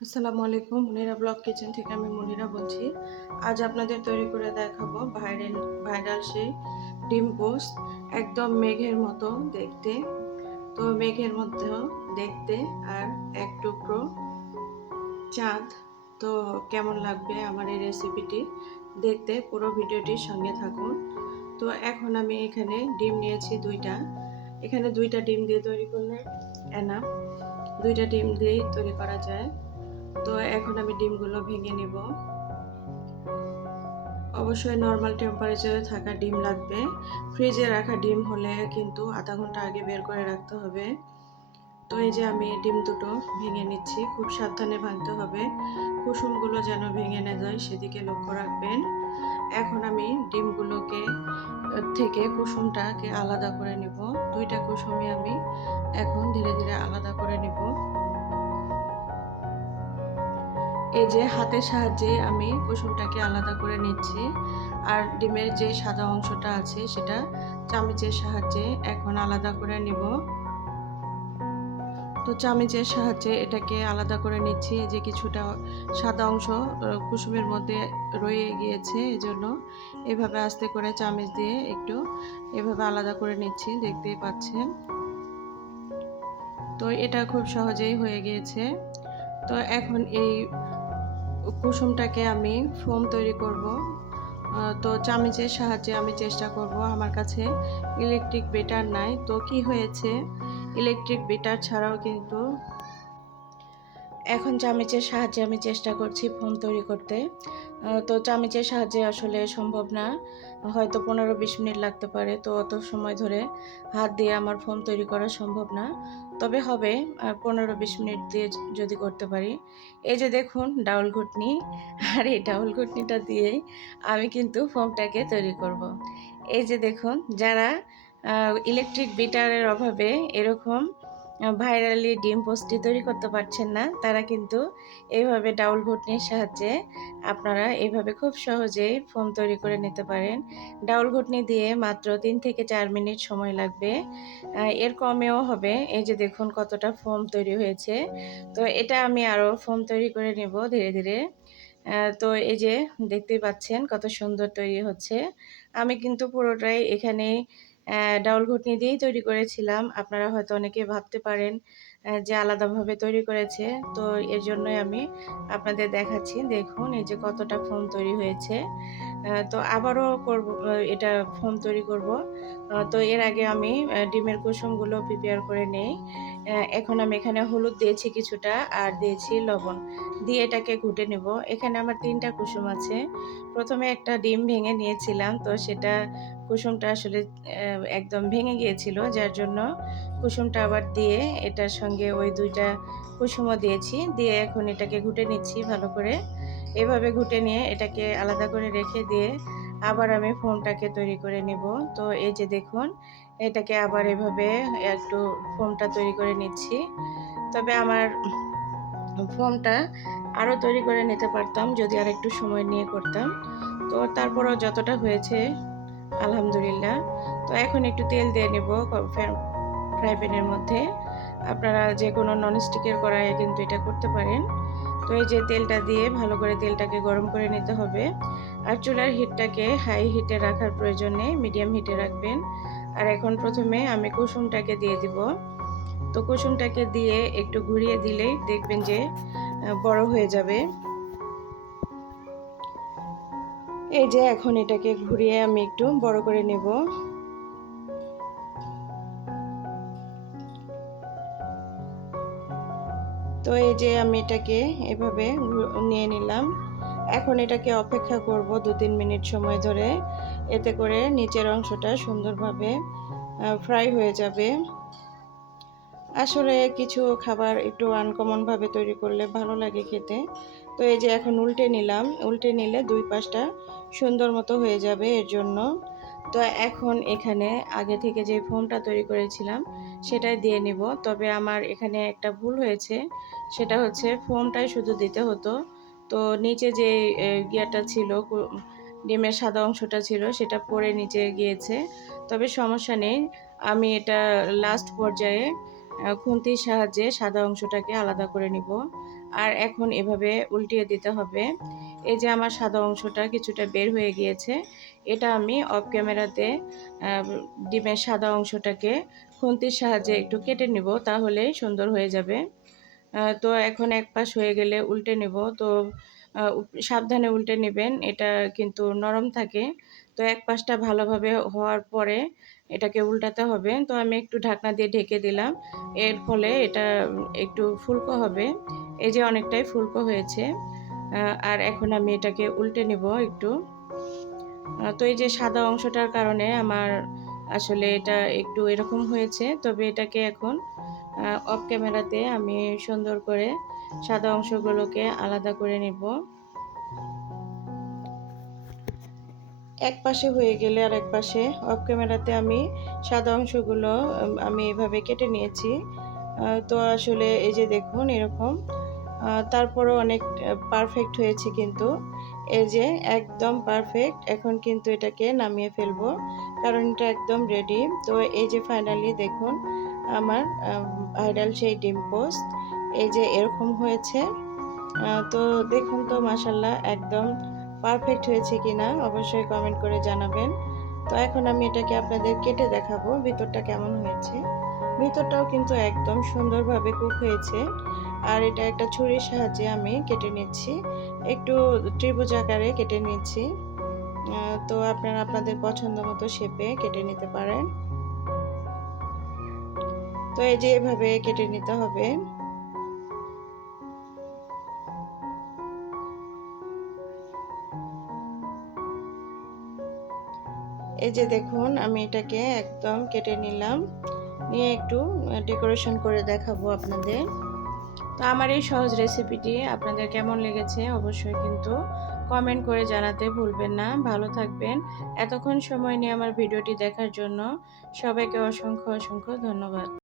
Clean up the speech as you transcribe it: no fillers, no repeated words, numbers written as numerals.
আসসালামু আলাইকুম, মুনিরা blog kitchen থেকে আমি মুনিরা বলছি। আজ আপনাদের তৈরি করে দেখাবো ভাইরাল সেই ডিম পোস্ট। একদম মেঘের মতো দেখতে, তো মেঘের মধ্যেও দেখতে, আর এক টুকরো চাঁদ। তো কেমন লাগবে আমার এই রেসিপিটি দেখতে, পুরো ভিডিওটির সঙ্গে থাকুন। তো এখন আমি এখানে ডিম নিয়েছি দুইটা। এখানে দুইটা ডিম দিয়ে তৈরি করলে এনাফ, দুইটা ডিম দিয়েই তৈরি করা যায়। তো এখন আমি ডিমগুলো ভেঙে নেব। অবশ্যই নর্মাল টেম্পারেচারে থাকা ডিম লাগবে। ফ্রিজে রাখা ডিম হলে কিন্তু আধা ঘন্টা আগে বের করে রাখতে হবে। তো এই যে আমি ডিম দুটো ভেঙে নিচ্ছি, খুব সাবধানে ভাঙতে হবে, কুসুমগুলো যেন ভেঙে না যায় সেদিকে লক্ষ্য রাখবেন। এখন আমি ডিমগুলোকে থেকে কুসুমটাকে আলাদা করে নেব। দুইটা কুসুমই আমি এখন ধীরে ধীরে আলাদা করে নেব। এই যে হাতের সাহায্যে আমি কুসুমটাকে আলাদা করে নিচ্ছি, আর ডিমের যে সাদা অংশটা আছে সেটা চামচের সাহায্যে এখন আলাদা করে নিব। তো চামচের সাহায্যে এটাকে আলাদা করে নিচ্ছি। যে কিছুটা সাদা অংশ কুসুমের মধ্যে রয়ে গিয়েছে, এজন্য এভাবে আস্তে করে চামচ দিয়ে একটু এভাবে আলাদা করে নিচ্ছি, দেখতেই পাচ্ছেন। তো এটা খুব সহজেই হয়ে গিয়েছে। তো এখন এই কুসুমটাকে আমি ফোম তৈরি করব। তো চামচের সাহায্যে আমি চেষ্টা করব। আমার কাছে ইলেকট্রিক বিটার নাই, তো কি হয়েছে, ইলেকট্রিক বিটার ছাড়াও কিন্তু এখন চামচের সাহায্যে আমি চেষ্টা করছি ফোম তৈরি করতে। তো চামচের সাহায্যে আসলে সম্ভব না, হয়তো 15-20 মিনিট লাগতে পারে। তো অত সময় ধরে হাত দিয়ে আমার ফোম তৈরি করা সম্ভব না, তবে হবে 15-20 মিনিট দিয়ে যদি করতে পারি। এই যে দেখুন ডাউল ঘুটনি, আর এই ডাউল ঘুটনিটা দিয়েই আমি কিন্তু ফোমটাকে তৈরি করব। এই যে দেখুন, যারা ইলেকট্রিক বিটারের অভাবে এরকম ভাইরালি ডিম পোস্টটি তৈরি করতে পারছেন না, তারা কিন্তু এইভাবে ডাউল ঘুটনির সাহায্যে আপনারা এইভাবে খুব সহজেই ফোম তৈরি করে নিতে পারেন। ডাউল ঘুটনি দিয়ে মাত্র 3 থেকে 4 মিনিট সময় লাগবে, এর কমেও হবে। এই যে দেখুন কতটা ফোম তৈরি হয়েছে। তো এটা আমি আরও ফোম তৈরি করে নেব ধীরে ধীরে। তো এই যে দেখতেই পাচ্ছেন কত সুন্দর তৈরি হচ্ছে। আমি কিন্তু পুরোটাই এখানে ডাউল ঘুটনি দিয়েই তৈরি করেছিলাম। আপনারা হয়তো অনেকে ভাবতে পারেন যে আলাদাভাবে তৈরি করেছে। তো এর জন্যই আমি আপনাদের দেখাচ্ছি। দেখুন এই যে কতটা ফোম তৈরি হয়েছে। তো আবারও করব, এটা ফোম তৈরি করব। তো এর আগে আমি ডিমের কুসুমগুলো প্রিপেয়ার করে নেই। এখন আমি এখানে হলুদ দিয়েছি কিছুটা, আর দিয়েছি লবণ দিয়ে এটাকে ঘুটে নেব। এখানে আমার 3টা কুসুম আছে। প্রথমে একটা ডিম ভেঙে নিয়েছিলাম, তো সেটা কুসুমটা আসলে একদম ভেঙে গিয়েছিল, যার জন্য কুসুমটা আবার দিয়ে এটার সঙ্গে ওই 2টা কুসুমও দিয়েছি, দিয়ে এখন এটাকে ঘুটে নিচ্ছি ভালো করে। এভাবে ঘুটে নিয়ে এটাকে আলাদা করে রেখে দিয়ে আবার আমি ফোমটাকে তৈরি করে নেব। তো এই যে দেখুন, এটাকে আবার এভাবে একটু ফোমটা তৈরি করে নিচ্ছি। তবে আমার ফোমটা আরও তৈরি করে নিতে পারতাম যদি আর একটু সময় নিয়ে করতাম। তো তারপরও যতটা হয়েছে আলহামদুলিল্লাহ। তো এখন একটু তেল দিয়ে নেব ফ্রাই প্যানের মধ্যে। আপনারা যে কোনো ননস্টিকের কড়াইয়ে কিন্তু এটা করতে পারেন। তো এই যে তেলটা দিয়ে ভালো করে তেলটাকে গরম করে নিতে হবে। আর চুলার হিটটাকে হাই হিটে রাখার প্রয়োজন নেই, মিডিয়াম হিটে রাখবেন। আর এখন প্রথমে আমি কুসুমটাকে দিয়ে দিব। তো কুসুমটাকে দিয়ে একটু ঘুরিয়ে দিলেই দেখবেন যে বড় হয়ে যাবে। এই যে এখন এটাকে ঘুরিয়ে আমি একটু বড় করে নেব। তো এই যে আমি এটাকে এভাবে নিয়ে নিলাম। এখন এটাকে অপেক্ষা করব 2-3 মিনিট সময় ধরে, এতে করে নিচের অংশটা সুন্দরভাবে ফ্রাই হয়ে যাবে। আসলে কিছু খাবার একটু আনকমনভাবে তৈরি করলে ভালো লাগে খেতে। তো এই যে এখন উল্টে নিলাম, উল্টে নিলে 2 পাশটা সুন্দর মতো হয়ে যাবে এর জন্য। তো এখন এখানে আগে থেকে যে ফোমটা তৈরি করেছিলাম সেটাই দিয়ে নিব। তবে আমার এখানে একটা ভুল হয়েছে, সেটা হচ্ছে ফোমটাই শুধু দিতে হতো। তো নিচে যে গিয়াটা ছিল, ডিমের সাদা অংশটা ছিল, সেটা পড়ে নিচে গিয়েছে। তবে সমস্যা নেই, আমি এটা লাস্ট পর্যায়ে খুন্তির সাহায্যে সাদা অংশটাকে আলাদা করে নিব। আর এখন এভাবে উল্টিয়ে দিতে হবে। এই যে আমার সাদা অংশটা কিছুটা বের হয়ে গিয়েছে, এটা আমি অফ ক্যামেরাতে ডিমের সাদা অংশটাকে খুন্তির সাহায্যে একটু কেটে নিব, তাহলেই সুন্দর হয়ে যাবে। তো এখন এক পাশ হয়ে গেলে উল্টে নেব। তো সাবধানে উল্টে নেবেন, এটা কিন্তু নরম থাকে। তো এক পাশটা ভালোভাবে হওয়ার পরে এটাকে উল্টাতে হবে। তো আমি একটু ঢাকনা দিয়ে ঢেকে দিলাম, এর ফলে এটা একটু ফুলকো হবে। এই যে অনেকটাই ফুলকো হয়েছে। আর এখন আমি এটাকে উল্টে নেব একটু। তো এই যে সাদা অংশটার কারণে আমার আসলে এটা একটু এরকম হয়েছে, তবে এটাকে এখন অফ ক্যামেরাতে আমি সুন্দর করে সাদা অংশগুলোকে আলাদা করে নিব। এক পাশে হয়ে গেলে আর এক পাশে অফ ক্যামেরাতে আমি সাদা অংশগুলো আমি এভাবে কেটে নিয়েছি। তো আসলে এই যে দেখুন এরকম, তারপরও অনেক পারফেক্ট হয়েছে কিন্তু। এই যে একদম পারফেক্ট। এখন কিন্তু এটাকে নামিয়ে ফেলবো, কারণ এটা একদম রেডি। তো এই যে ফাইনালি দেখুন আমার ভাইরাল সেই ডিম পোস্ট এই যে এরকম হয়েছে। তো দেখুন তো মাশাল্লাহ একদম পারফেক্ট হয়েছে কিনা অবশ্যই কমেন্ট করে জানাবেন। তো এখন আমি এটাকে আপনাদের কেটে দেখাবো ভিতরটা কেমন হয়েছে। ভিতরটাও কিন্তু একদম সুন্দরভাবে কুক হয়েছে। আর এটা একটা ছুরির সাহায্যে আমি কেটে নিচ্ছি, একটু ত্রিভুজ আকারে কেটে নিচ্ছি। তো আপনারা আপনাদের পছন্দ মতো শেপে কেটে নিতে পারেন। তো এই যে এভাবে কেটে নিতে হবে। এই যে দেখুন আমি এটাকে একদম কেটে নিলাম, নিয়ে একটু ডেকোরেশন করে দেখাবো আপনাদের। তো আমার এই সহজ রেসিপিটি আপনাদের কেমন লেগেছে অবশ্যই কিন্তু কমেন্ট করে জানাতে ভুলবেন না। ভালো থাকবেন। এতক্ষণ সময় নিয়ে আমার ভিডিওটি দেখার জন্য সবাইকে অসংখ্য অসংখ্য ধন্যবাদ।